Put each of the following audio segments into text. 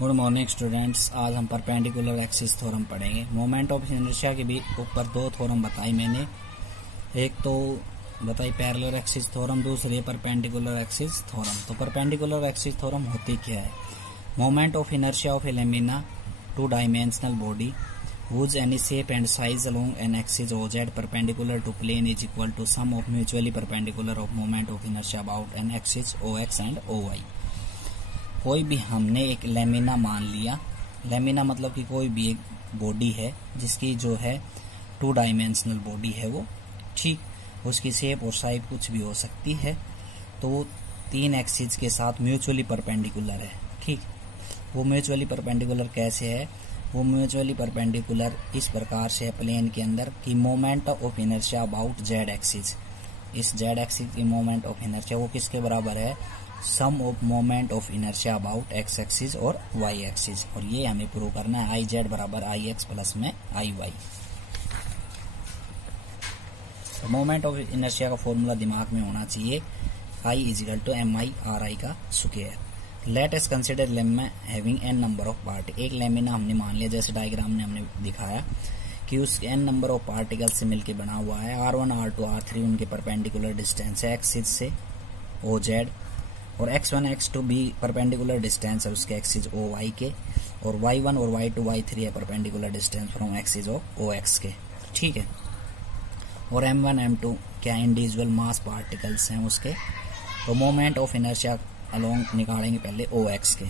Good morning students. आज हम perpendicular axis theorem पढ़ेंगे। मोमेंट ऑफ इनर्शिया के भी ऊपर दो थ्योरम बताई मैंने। एक तो बताई पैरेलल एक्सिस थ्योरम, दूसरी परपेंडिकुलर एक्सिस थ्योरम। तो परपेंडिकुलर एक्सिस थ्योरम होती क्या है? Moment of inertia of A lamina two dimensional body whose any shape and size along an axis OZ perpendicular to plane is equal to sum of mutually perpendicular of moment of inertia about an axis OX and OY। कोई भी हमने एक lamina मान लिया। Lamina मतलब कि कोई भी एक बॉडी है जिसकी जो है टू डायमेंशनल बॉडी है वो, ठीक, उसकी शेप और साइज कुछ भी हो सकती है। तो वो तीन एक्सिस के साथ म्यूचुअली परपेंडिकुलर है, ठीक। वो म्यूचुअली परपेंडिकुलर कैसे है? वो म्यूचुअली परपेंडिकुलर इस प्रकार से प्लेन के अंदर कि moment of inertia about Z axis, इस जेड एक्सिस की मोमेंट ऑफ इनर्शिया वो किसके बराबर है? Sum of moment of inertia about X axis और वाई एक्सिस। और ये हमें प्रूव करना है, आई जेड बराबर आई एक्स प्लस में आई वाई। तो मोमेंट ऑफ इनर्शिया का फॉर्मूला दिमाग में होना चाहिए, I equal to M I R I का square. Let us consider lamina having N number of particle. एक लेमिना हमने मान लिया, जैसे डायग्राम में हमने दिखाया कि उस एन नंबर ऑफ पार्टिकल से मिलकर बना हुआ है। R1 R2 R3 उनके परपेंडिकुलर डिस्टेंस है एक्सिस से OZ, और X1 X2 भी परपेंडिकुलर डिस्टेंस है उसके एक्सिस OY के, और Y1 और Y2 Y3 है perpendicular distance from axis OX के, ठीक है। और M1 M2 क्या इंडिविजुअल मास पार्टिकल्स हैं उसके। तो मोमेंट ऑफ इनर्शिया अलोंग निकालेंगे पहले OX के।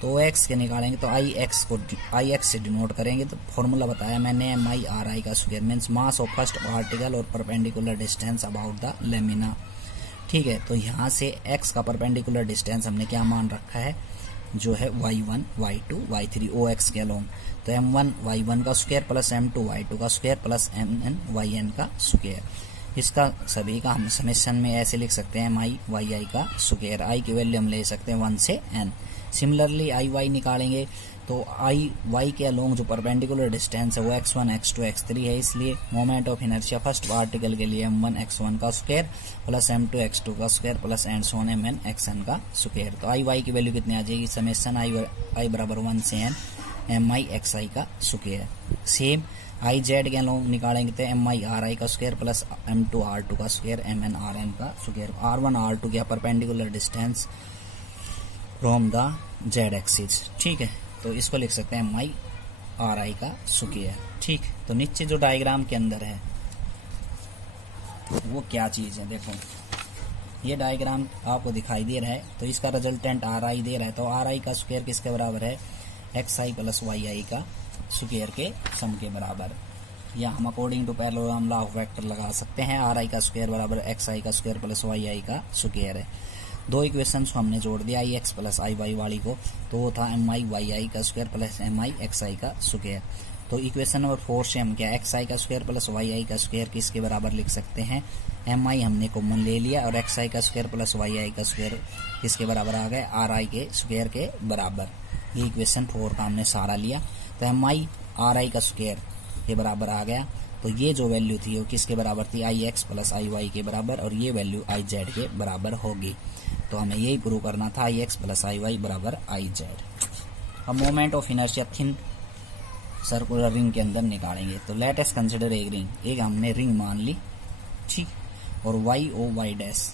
तो OX के निकालेंगे तो IX से डिनोट करेंगे। तो फॉर्मूला बताया मैंने, MI/RI का square means mass of first particle और perpendicular distance about the lamina, ठीक है। तो यहाँ से X का परपेंडिकुलर डिस्टेंस हमने क्या मान रखा है, जो है Y1 Y2 Y3 OX के अलोंग। तो M1 Y1 का स्क्वायर प्लस M2 Y2 का स्क्वायर प्लस MN YN का स्क्वायर। इसका सभी का हम समेशन में ऐसे लिख सकते हैं, MI YI का स्क्वायर। I की वैल्यू हम ले सकते हैं 1 से N। सिमिलरली IY निकालेंगे तो IY के अलोंग जो परपेंडिकुलर डिस्टेंस है वो X1 X2 X3 है, इसलिए moment of inertia first particle के लिए M1 X1 का स्क्वायर प्लस M2 X2 का स्क्वायर plus and so on MN XN का स्क्वायर। तो IY की वैल्यू कितनी आ जाएगी? समेशन I बराबर 1 से N MI XI का स्क्वायर। सेम आई जेड के अलोंग निकालेंगे तो MI/RI का स्क्वायर प्लस M2 R2 का स्क्वायर MN RN का स्क्वायर। R1 R2 क्या perpendicular distance from the Z axis, ठीक है। तो इसको लिख सकते हैं MI/RI का स्क्वायर, ठीक। तो नीचे जो डायग्राम के अंदर है वो क्या चीज है, देखो ये डायग्राम आपको दिखाई दे रहा है। तो इसका रिजल्टेंट RI दे रहा है, तो RI का स्क्वायर किसके बराबर है? XI प्लस YI का स्क्वायर के सम के बराबर। या हम according to parallelogram law of vector लगा सकते हैं, RI का स्क्वायर बराबर XI का स्क्वायर प्लस YI का स्क्वायर है। दो इक्वेशंस को हमने जोड़ दिया IX प्लस IY वाली को, तो वो था MI YI का स्क्वायर प्लस MI XI का स्क्वायर। तो इक्वेशन नंबर 4 से हम क्या XI का स्क्वायर प्लस YI का स्क्वायर किसके बराबर लिख सकते हैं? MI हमने कॉमन ले लिया और XI का स्क्वायर प्लस YI का स्क्वायर किसके बराबर आ गए? RI के स्क्वायर के बराबर। ये इक्वेशन 4 का हमने सारा लिया। तो MI/RI का स्क्वायर के बराबर आ गया। तो ये जो वैल्यू थी वो किसके बराबर थी? IX प्लस IY के बराबर, और ये वैल्यू IZ के बराबर होगी। तो हमें यही प्रूव करना था, IX प्लस IY बराबर IZ। अब moment of inertia thin circular ring के अंदर निकालेंगे। तो लेट अस कंसिडर एक रिंग, एक हमने रिंग मान ली, ठीक। और YOY डैश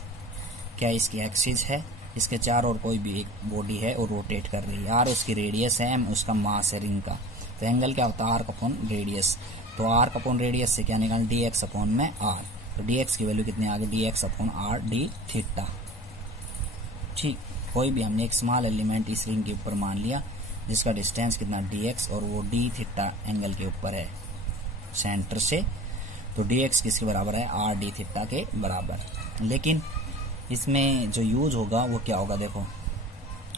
क्या इसकी एक्सिस है, इसके चार और कोई भी एक बॉडी है और रोटेट कर रही है। R उसकी रेडियस है, M उसका मास है रिंग का। तो एंगल क्या होता है? R upon radius. तो R अपॉन रेडियस से क्या निकालें? DX अपॉन में R। तो DX की वैल्यू कितनी आ गई? DX upon R D theta, ठीक। कोई भी हमने एक स्मॉल एलिमेंट इस रिंग के ऊपर मान लिया जिसका डिस्टेंस कितना DX, और वो D थीटा एंगल के ऊपर है सेंटर से। तो DX किसके बराबर है? R D थीटा के बराबर। लेकिन इसमें जो यूज होगा वो क्या होगा, देखो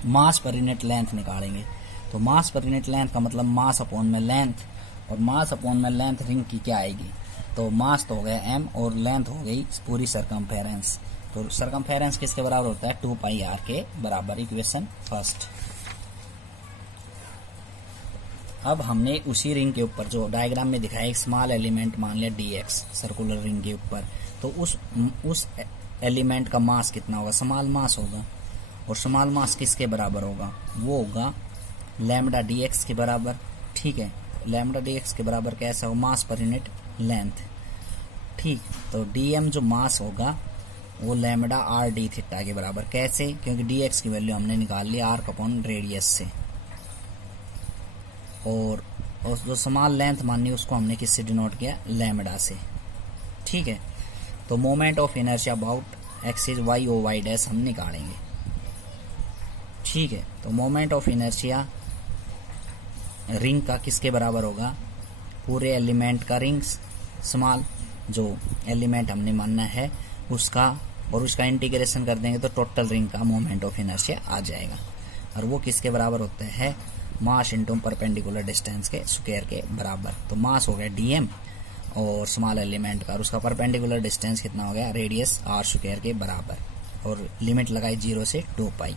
मास पर यूनिट लेंथ निकालेंगे। तो मास पर यूनिट लेंथ का मतलब मास अपॉन में लेंथ, और मास अपॉन में लेंथ रिंग की क्या आएगी? तो मास तो हो गया M और लेंथ हो गई पूरी सरकमफेरेंस। तो सरकमफेरेंस किसके बराबर होता है? 2πr के बराबर। Equation first. अब हमने उसी रिंग के ऊपर जो डायग्राम में दिखाया एक स्मॉल एलिमेंट मान लिया DX सर्कुलर रिंग के ऊपर। तो उस एलिमेंट का मास कितना होगा? स्मॉल मास होगा। और स्मॉल मास किसके बराबर होगा? वो होगा लैम्डा डी एक्स के बराबर, ठीक है। लैम्डा डी एक्स के बराबर कैसा हो, मास पर यूनिट लेंथ, ठीक। तो डीएम जो मास होगा वो लैम्डा आर डी थीटा के बराबर, कैसे, क्योंकि डी एक्स की वैल्यू हमने निकाल ली आर्क अपॉन रेडियस से, और जो समान लेंथ मानी उसको हमने किससे डिनोट किया, लैम्डा से, ठीक है। तो moment of inertia about axis Y O Y dash हम निकालेंगे, ठीक है। तो मोमेंट ऑफ इनर्शिया रिंग का किसके बराबर होगा, पूरे एलिमेंट का रिंग स्मॉल जो एलिमेंट हमने मानना है उसका, और उसका इंटीग्रेशन कर देंगे तो टोटल रिंग का मोमेंट ऑफ इनर्शिया आ जाएगा, और वो किसके बराबर होता है, मास इंटू परपेंडिकुलर डिस्टेंस के स्क्वायर के बराबर। तो मास हो गया डीएम और स्मॉल एलिमेंट का, और उसका परपेंडिकुलर डिस्टेंस कितना हो गया, रेडियस आर स्क्वायर के बराबर, और लिमिट लगाई 0 से 2 पाई,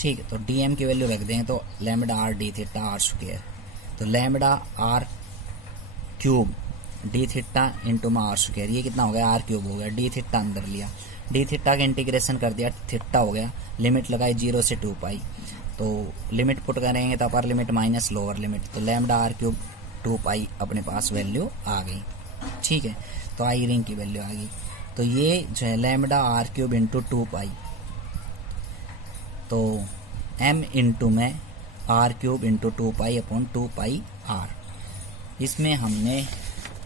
ठीक है। तो डीएम की वैल्यू रख देंगे तो lambda R D theta R square, तो lambda R cube D theta into में आर स्क्वायर, ये कितना हो गया, आर क्यूब हो गया, डी थीटा अंदर लिया, डी थीटा का इंटीग्रेशन कर दिया, थीटा हो गया, लिमिट लगाई 0 से 2 पाई, तो लिमिट पुट करेंगे तो upper limit minus lower limit, तो लैम्डा आर क्यूब 2 पाई अपने पास वैल्यू आ गई, ठीक है। तो आई रिंग की वैल्यू आ गई, तो ये जो है lambda R cube into 2 pi, तो m इंटू में R cube into 2 pi upon 2 pi R, इसमें हमने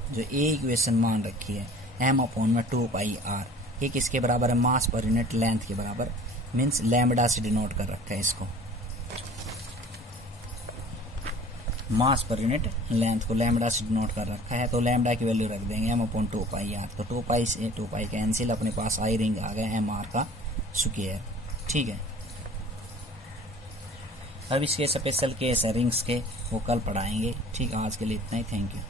जो ए इक्वेशन मान रखी है m अपॉन में 2 पाई आर, ये किसके बराबर है, मास पर यूनिट लेंथ के बराबर, मीन्स लैम्डा से डिनोट कर रखा है इसको, मास पर यूनिट लेंथ को लैम्डा से डिनोट कर रखा है। तो लैम्डा की वैल्यू रख देंगे m अपॉन 2 पाई आर, तो 2 पाई से 2 पाई कैंसिल, अपने पास आई रिंग आ गया एम आर का स्क्वायर, ठीक है। अब इसके स्पेशल केस है रिंग्स के, वो कल पढ़ाएंगे, ठीक। आज के लिए इतना ही, थैंक यू।